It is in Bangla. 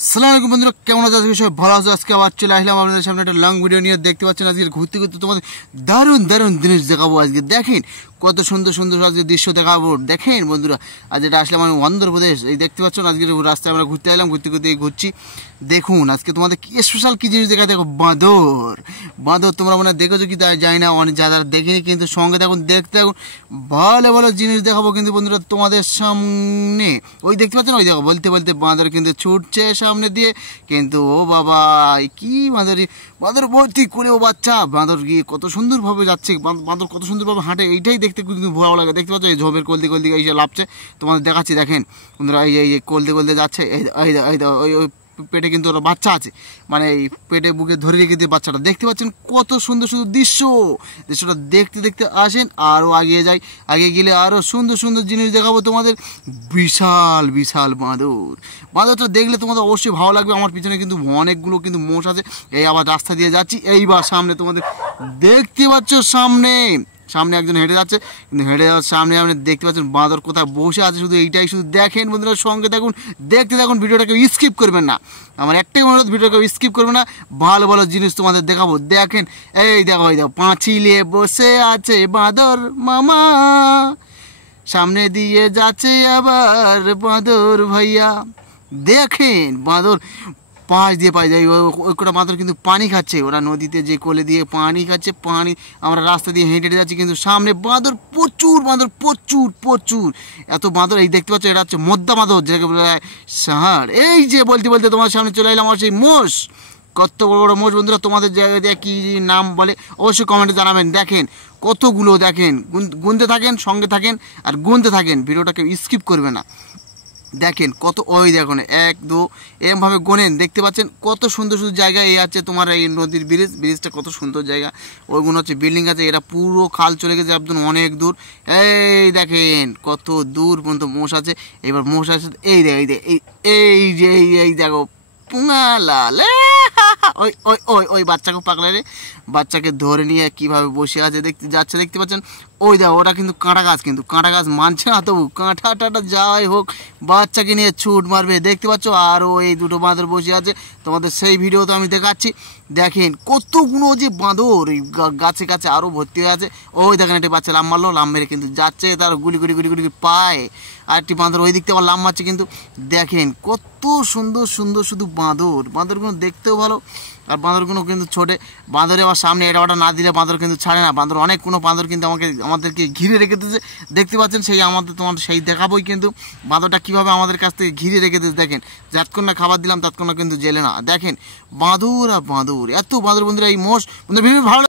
আসসালামু আলাইকুম বন্ধুরা, কেমন আছো? আজকে সবাই ভালো আছো? আজকে আবার চলে আসলাম আপনাদের সামনে একটা লং ভিডিও নিয়ে। দেখতে পাচ্ছেন আজকে ঘুরতে ঘুরতে তোমাদের দারুণ দারুণ জিনিস দেখাবো। আজকে দেখেন কত সুন্দর সুন্দর আজকে দৃশ্য দেখাবো। দেখেন বন্ধুরা, আজ এটা আসলাম আমি অন্ধ্রপ্রদেশ। এই দেখতে পাচ্ছেন আজকে রাস্তায় আমরা ঘুরতে এলাম, ঘুরতে ঘুরতে ঘুরছি। দেখুন আজকে তোমাদের কি স্পেশাল কি জিনিস দেখা, দেখো বাঁদর। বাঁদর তোমরা মনে দেখেছো কি তাই জানি না, অনেক যারা দেখিনি, কিন্তু সঙ্গে দেখুন, দেখতে দেখুন ভালো ভালো জিনিস দেখাবো কিন্তু বন্ধুরা তোমাদের সামনে। ওই দেখতে পাচ্ছেন, ওই দেখো বলতে বলতে বাঁদর কিন্তু ছুটছে সামনে দিয়ে। কিন্তু ও বাবা, কি বাঁদরই বাঁদর ভর্তি করে ও বাচ্চা। বাঁদর গিয়ে কত সুন্দরভাবে যাচ্ছে, বাঁদর কত সুন্দরভাবে হাঁটে, এইটাই দেখতে কিন্তু ভালো লাগে। দেখতে পাচ্ছ এই ঝোপের কলতে কলতে এই যে লাভছে, তোমাদের দেখাচ্ছি। দেখেন বন্ধুরা, এই এই কলতে কলতে যাচ্ছে। এই ওই ওই পেটে কিন্তু ওরা বাচ্চা আছে, মানে এই পেটে বুকে ধরে রেখে দিয়ে বাচ্চাটা। দেখতে পাচ্ছেন কত সুন্দর সুন্দর দৃশ্যটা দেখতে দেখতে আসেন, আরও আগিয়ে যাই। আগে গেলে আরও সুন্দর সুন্দর জিনিস দেখাবো তোমাদের। বিশাল বিশাল বাঁদরটা দেখলে তোমাদের অবশ্যই ভালো লাগবে। আমার পিছনে কিন্তু অনেকগুলো কিন্তু মোষ আছে। এই আবার রাস্তা দিয়ে যাচ্ছি, এইবার সামনে তোমাদের দেখতে পাচ্ছ, সামনে একজন হেঁটে যাচ্ছে, কিন্তু হেঁটে যাওয়ার সামনে আপনি দেখতে পাচ্ছেন বাঁদর কোথায় বসে আছে। শুধু এইটাই শুধু দেখেন বন্ধুরা, সঙ্গে দেখুন, দেখতে দেখুন, ভিডিওটাকে স্কিপ করবেন না। আমার একটাই অনুরোধ, ভিডিওটাকে স্কিপ করবেন না, ভালো ভালো জিনিস তোমাদের দেখাবো। দেখেন এই দেখো, এই দেখো পাঁচিলে বসে আছে বাঁদর মামা, সামনে দিয়ে যাচ্ছে আবার বাঁদর ভাইয়া। দেখেন বাঁদর পাশ দিয়ে ওই কটা বাঁদর কিন্তু পানি খাচ্ছে। ওরা নদীতে যে কোলে দিয়ে পানি খাচ্ছে, পানি আমরা রাস্তা দিয়ে হেঁটে যাচ্ছি, কিন্তু সামনে বাঁদর প্রচুর, প্রচুর এত বাঁদর। এই দেখতে পাচ্ছ, এটা হচ্ছে মদ্দা বাঁদর, যেটাকে বলা হয় সাহার। এই যে বলতে বলতে তোমার সামনে চলে এলাম আমার সেই মোষ। কত বড় বড় মোষ বন্ধুরা, তোমাদের জায়গায় দিয়ে কী নাম বলে অবশ্যই কমেন্টে জানাবেন। দেখেন কতগুলো, দেখেন গুনতে থাকেন, সঙ্গে থাকেন আর গুনতে থাকেন, ভিডিওটাকে স্কিপ করবে না। দেখেন কত, ওই দেখুন 1 2 এরমভাবে গোনেন। দেখতে পাচ্ছেন কত সুন্দর সুন্দর জায়গা। এই আছে তোমার এই নদীর ব্রিজটা কত সুন্দর জায়গা। ওইগুলো হচ্ছে বিল্ডিং আছে, এরা পুরো খাল চলে গেছে একদম অনেক দূর। এই দেখেন কত দূর পর্যন্ত মোষ আছে। এবার মোষ আছে, এই দেখ এই যে এই দেখো পুঙালাল, ওই ওই ওই ওই বাচ্চাকে পাকলে রে, বাচ্চাকে ধরে নিয়ে কিভাবে বসে আছে দেখতে পাচ্ছেন। ওই দেখো, ওটা কিন্তু কাঁটা গাছ মানছে না, তবু কাঁটা যাই হোক বাচ্চাকে নিয়ে ছুট মারবে। দেখতে পাচ্ছ, আরও এই দুটো বাঁদর বসে আছে, তোমাদের সেই ভিডিও তো আমি দেখাচ্ছি। দেখেন কতগুলো যে বাঁদর এই গাছে গাছে আরও ভর্তি হয়ে আছে। ওই দেখেন একটি বাচ্চা লাম মারলো, লাম মেরে কিন্তু যাচ্ছে, তার গুলি পায়। আর একটি বাঁদর ওই দিক থেকে আবার লাম মারছে। কিন্তু দেখেন কত সুন্দর সুন্দর শুধু বাঁদরগুলো দেখতেও ভালো, আর বাঁদরগুলো কিন্তু ছোটে। বাঁদরে আবার সামনে এটা ওটা না দিলে বাঁদর কিন্তু ছাড়ে না। অনেক কোনো বাঁদর কিন্তু আমাদেরকে ঘিরে রেখে দিয়েছে। দেখতে পাচ্ছেন সেই তোমাদের সেই দেখাবোই কিন্তু বাঁদরটা কীভাবে আমাদের কাছ থেকে ঘিরে রেখে দিয়েছে। দেখেন যতক্ষণ না খাবার দিলাম ততক্ষণ না কিন্তু জেলে না। দেখেন বাঁদর আর বাঁদর, এত বাঁদর বন্ধুরা। এই মোষ বন্ধুরা ভিডিও ভালো